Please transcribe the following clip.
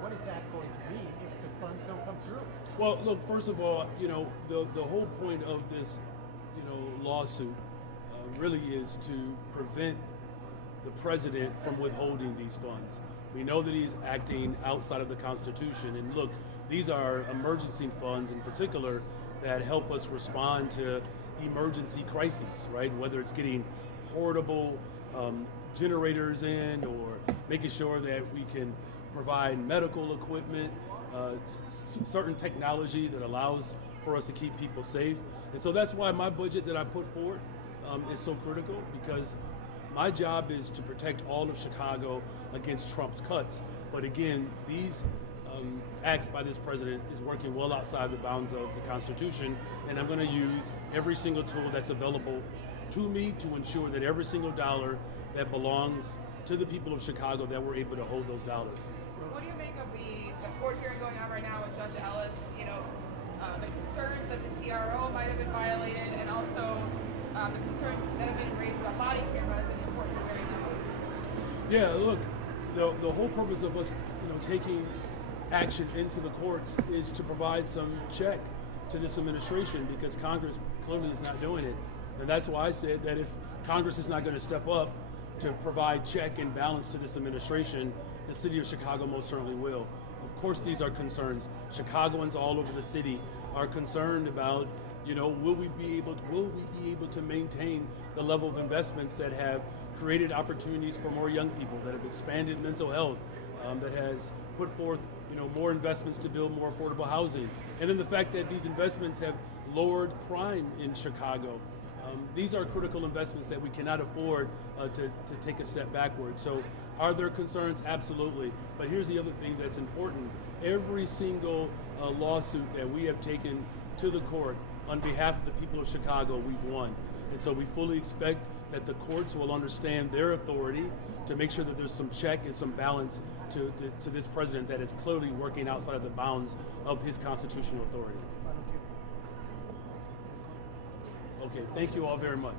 What is that going to be if the funds don't come through? Well, look, first of all, the whole point of this, lawsuit really is to prevent the president from withholding these funds. We know that he's acting outside of the Constitution. And look, these are emergency funds in particular that help us respond to emergency crises, right? Whether it's getting portable generators in, or making sure that we can provide medical equipment, certain technology that allows for us to keep people safe. And so that's why my budget that I put forward is so critical, because my job is to protect all of Chicago against Trump's cuts. But again, these acts by this president is working well outside the bounds of the Constitution, and I'm going to use every single tool that's available to me to ensure that every single dollar that belongs to the people of Chicago, that we're able to hold those dollars. What do you make of the court hearing going on right now with Judge Ellis? The concerns that the TRO might have been violated, and also the concerns that have been raised about body cameras and the importance of wearing those. Yeah, look, the whole purpose of us, taking action into the courts is to provide some check to this administration, because Congress clearly is not doing it. And that's why I said that if Congress is not going to step up to provide check and balance to this administration, the city of Chicago most certainly will. Of course, these are concerns. Chicagoans all over the city are concerned about, will we be able to maintain the level of investments that have created opportunities for more young people, that have expanded mental health, that has put forth, more investments to build more affordable housing, and then the fact that these investments have lowered crime in Chicago. These are critical investments that we cannot afford to take a step backward. So are there concerns? Absolutely. But here's the other thing that's important. Every single lawsuit that we have taken to the court on behalf of the people of Chicago, we've won. And so we fully expect that the courts will understand their authority to make sure that there's some check and some balance to this president that is clearly working outside of the bounds of his constitutional authority. Okay, thank you all very much.